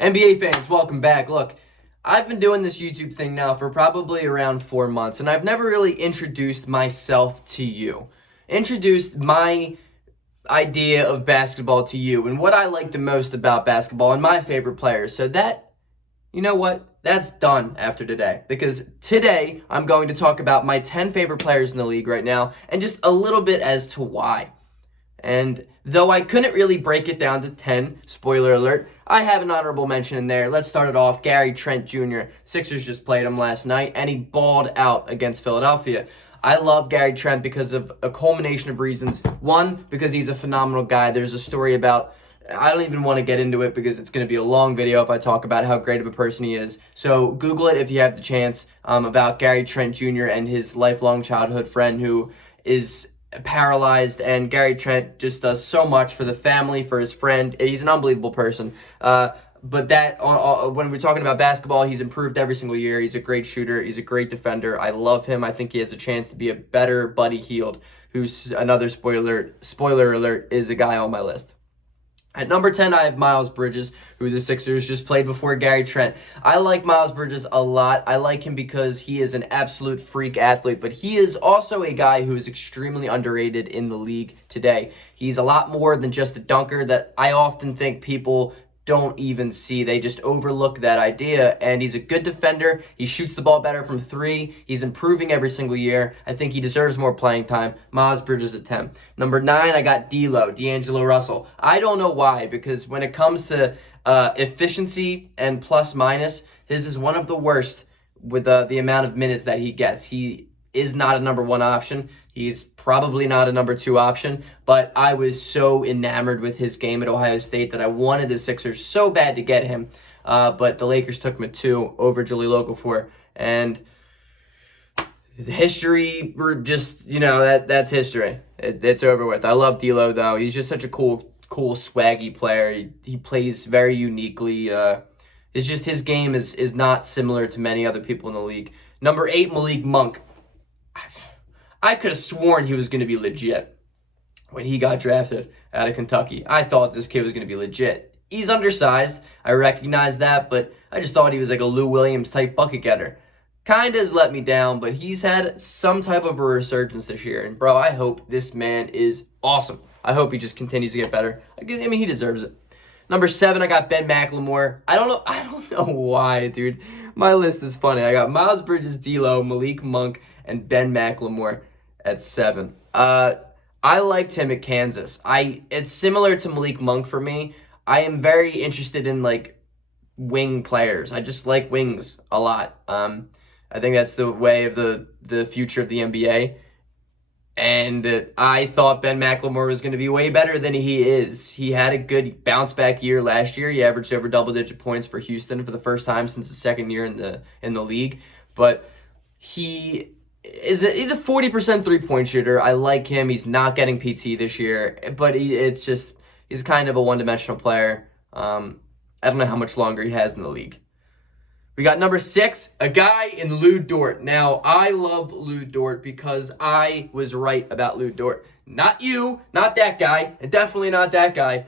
NBA fans, welcome back. Look, I've been doing this YouTube thing now for probably around 4 months, and I've never really introduced myself to you. Introduced my idea of basketball to you and what I like the most about basketball and my favorite players. So that, you know what? That's done after today, because today I'm going to talk about my 10 favorite players in the league right now and just a little bit as to why. And though I couldn't really break it down to 10, spoiler alert, I have an honorable mention in there. Let's start it off. Gary Trent Jr. Sixers just played him last night, and he balled out against Philadelphia. I love Gary Trent because of a culmination of reasons. One, because he's a phenomenal guy. There's a story about, I don't even want to get into it because it's going to be a long video if I talk about how great of a person he is. So Google it if you have the chance, about Gary Trent Jr. and his lifelong childhood friend who is paralyzed, and Gary Trent just does so much for the family, for his friend. He's an unbelievable person. But that, when we're talking about basketball, he's improved every single year. He's a great shooter. He's a great defender. I love him. I think he has a chance to be a better Buddy Hield, who's another spoiler alert, is a guy on my list. At number 10, I have Miles Bridges, who the Sixers just played before Gary Trent. I like Miles Bridges a lot. I like him because he is an absolute freak athlete, but he is also a guy who is extremely underrated in the league today. He's a lot more than just a dunker that I often think people don't even see. They just overlook that idea, and he's a good defender. He shoots the ball better from three. He's improving every single year. I think he deserves more playing time. Miles Bridges at 10. Number 9, I got D'Angelo Russell. I don't know why, because when it comes to efficiency and plus minus, his is one of the worst with the amount of minutes that he gets. He is not a number 1 option. He's probably not a number 2 option, but I was so enamored with his game at Ohio State that I wanted the Sixers so bad to get him, but the Lakers took him at 2 over Jahlil Okafor, and history, we're just, that's history. It's over with. I love D'Lo, though. He's just such a cool, swaggy player. He plays very uniquely. It's just his game is not similar to many other people in the league. Number 8, Malik Monk. I could have sworn he was going to be legit when he got drafted out of Kentucky. I thought this kid was going to be legit. He's undersized. I recognize that, but I just thought he was like a Lou Williams type bucket getter. Kind of has let me down, but he's had some type of a resurgence this year. And bro, I hope this man is awesome. I hope he just continues to get better. I mean, he deserves it. Number 7, I got Ben McLemore. I don't know why, dude. My list is funny. I got Miles Bridges, D'Lo, Malik Monk, and Ben McLemore at 7. I liked him at Kansas. It's similar to Malik Monk for me. I am very interested in wing players. I just like wings a lot. I think that's the way of the future of the NBA. And I thought Ben McLemore was going to be way better than he is. He had a good bounce back year last year. He averaged over double-digit points for Houston for the first time since his second year in the league. But he's a 40% three-point shooter. I like him. He's not getting PT this year, but he's kind of a one-dimensional player. I don't know how much longer he has in the league. We got number 6, a guy in Lou Dort. Now, I love Lou Dort because I was right about Lou Dort. Not you, not that guy, and definitely not that guy.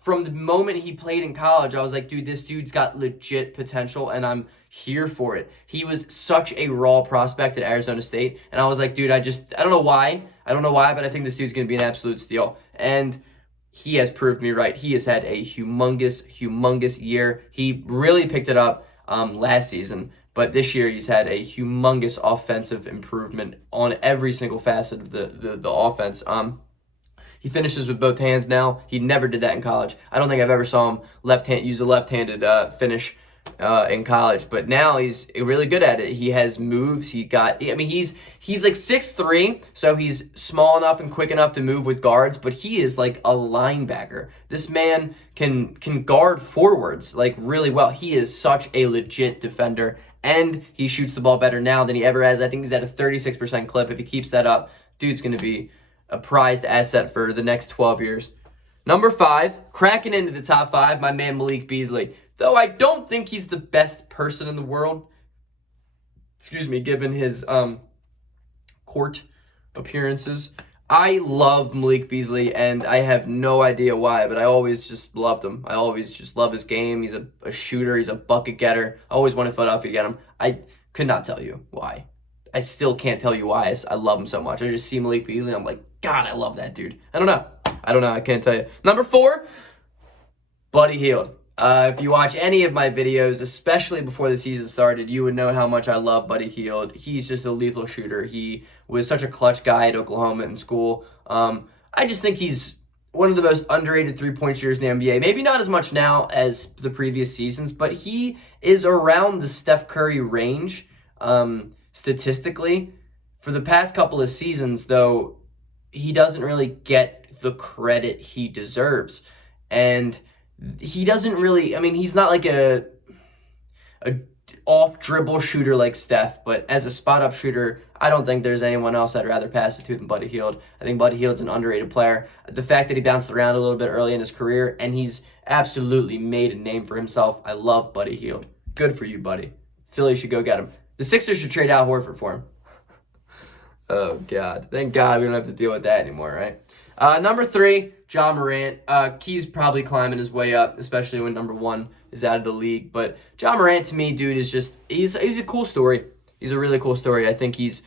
From the moment he played in college, I was like, dude, this dude's got legit potential, and I'm here for it. He was such a raw prospect at Arizona State, and I was like, dude, I don't know why, but I think this dude's going to be an absolute steal. And he has proved me right. He has had a humongous year. He really picked it up last season, but this year he's had a humongous offensive improvement on every single facet of the offense. He finishes with both hands now. He never did that in college. I don't think I've ever saw him use a left-handed finish in college, but now he's really good at it. He has moves. He's like 6'3", so he's small enough and quick enough to move with guards, but he is like a linebacker. This man can guard forwards like really well. He is such a legit defender, and he shoots the ball better now than he ever has. I think he's at a 36% clip. If he keeps that up, dude's going to be a prized asset for the next 12 years. Number 5, cracking into the top 5, my man Malik Beasley. Though I don't think he's the best person in the world, given his court appearances, I love Malik Beasley, and I have no idea why, but I always just loved him. I always just love his game. He's a shooter. He's a bucket getter. I always wanted Philadelphia to get him. I could not tell you why. I still can't tell you why. I love him so much. I just see Malik Beasley, and I'm like, God, I love that dude. I don't know. I can't tell you. Number 4, Buddy Hield. If you watch any of my videos, especially before the season started, you would know how much I love Buddy Hield. He's just a lethal shooter. He was such a clutch guy at Oklahoma in school. I just think he's one of the most underrated three-point shooters in the NBA. Maybe not as much now as the previous seasons, but he is around the Steph Curry range statistically. For the past couple of seasons, though, he doesn't really get the credit he deserves. And he doesn't really, I mean, he's not like a off dribble shooter like Steph, but as a spot up shooter, I don't think there's anyone else I'd rather pass it to than Buddy Hield. I think Buddy Hield's an underrated player. The fact that he bounced around a little bit early in his career, and he's absolutely made a name for himself. I love Buddy Hield. Good for you, buddy. Philly should go get him. The Sixers should trade Al Horford for him. Oh, God. Thank God we don't have to deal with that anymore, right? Number 3, Ja Morant. He's probably climbing his way up, especially when number 1 is out of the league. But Ja Morant, to me, dude, is just, he's a cool story. He's a really cool story. I think he's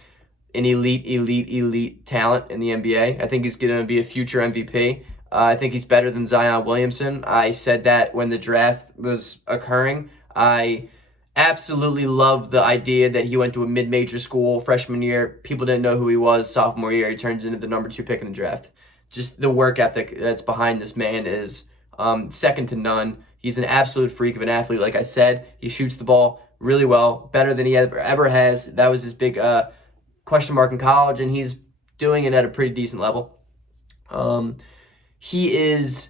an elite talent in the NBA. I think he's going to be a future MVP. I think he's better than Zion Williamson. I said that when the draft was occurring. I absolutely love the idea that he went to a mid-major school freshman year. People didn't know who he was. Sophomore year, he turns into the number 2 pick in the draft. Just the work ethic that's behind this man is second to none. He's an absolute freak of an athlete. Like I said, he shoots the ball really well, better than he ever has. That was his big question mark in college, and he's doing it at a pretty decent level. He is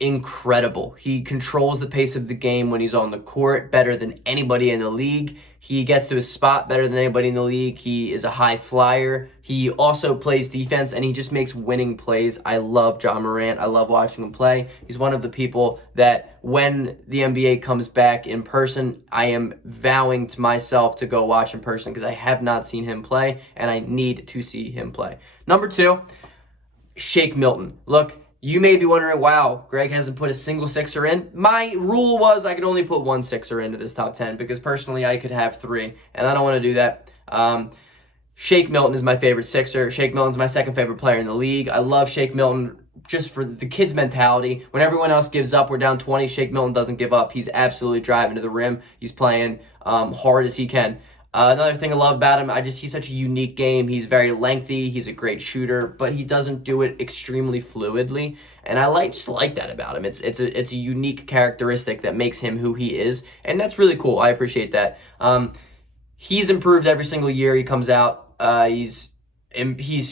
incredible. He controls the pace of the game when he's on the court better than anybody in the league. He gets to his spot better than anybody in the league. He is a high flyer. He also plays defense, and he just makes winning plays. I love Ja Morant. I love watching him play. He's one of the people that when the NBA comes back in person, I am vowing to myself to go watch in person because I have not seen him play, and I need to see him play. Number 2, Shake Milton. Look, you may be wondering, wow, Greg hasn't put a single Sixer in. My rule was I could only put 1 Sixer into this top 10 because personally I could have 3, and I don't want to do that. Shake Milton is my favorite Sixer. Shake Milton's my second favorite player in the league. I love Shake Milton just for the kid's mentality. When everyone else gives up, we're down 20, Shake Milton doesn't give up. He's absolutely driving to the rim. He's playing hard as he can. Another thing I love about him, he's such a unique game. He's very lengthy. He's a great shooter, but he doesn't do it extremely fluidly. And I just like that about him. It's a unique characteristic that makes him who he is, and that's really cool. I appreciate that. He's improved every single year he comes out. He's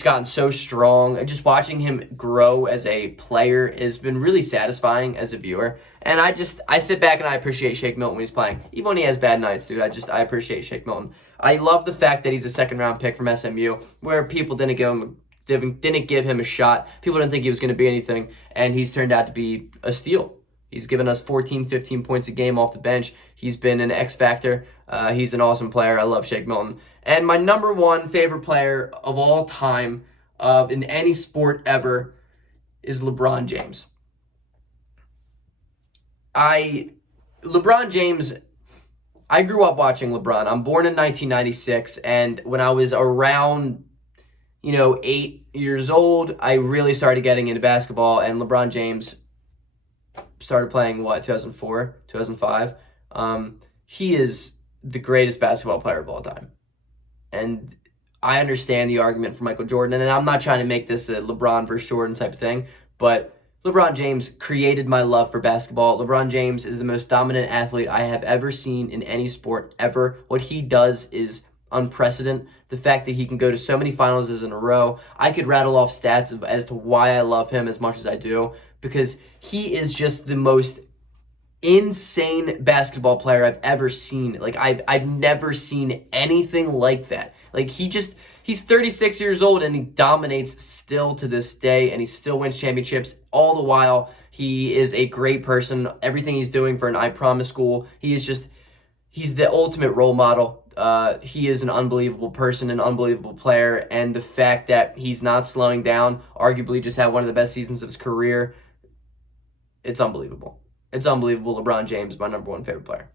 gotten so strong. Just watching him grow as a player has been really satisfying as a viewer. And I sit back and I appreciate Shake Milton when he's playing. Even when he has bad nights, dude, I appreciate Shake Milton. I love the fact that he's a second-round pick from SMU, where people didn't give him a shot. People didn't think he was going to be anything, and he's turned out to be a steal. He's given us 14, 15 points a game off the bench. He's been an X factor. He's an awesome player. I love Shake Milton. And my number 1 favorite player of all time in any sport ever is LeBron James. LeBron James, I grew up watching LeBron. I'm born in 1996, and when I was around 8 years old, I really started getting into basketball, and LeBron James started playing, 2004, 2005. He is the greatest basketball player of all time. And I understand the argument for Michael Jordan, and I'm not trying to make this a LeBron versus Jordan type of thing, but LeBron James created my love for basketball. LeBron James is the most dominant athlete I have ever seen in any sport ever. What he does is unprecedented. The fact that he can go to so many finals in a row. I could rattle off stats as to why I love him as much as I do, because he is just the most insane basketball player I've ever seen. Like, I've never seen anything like that. Like, he's 36 years old and he dominates still to this day, and he still wins championships. All the while, he is a great person. Everything he's doing for an I Promise school, he's the ultimate role model. he is an unbelievable person, an unbelievable player, and the fact that he's not slowing down, arguably just had one of the best seasons of his career, it's unbelievable. It's unbelievable. LeBron James, my number one favorite player.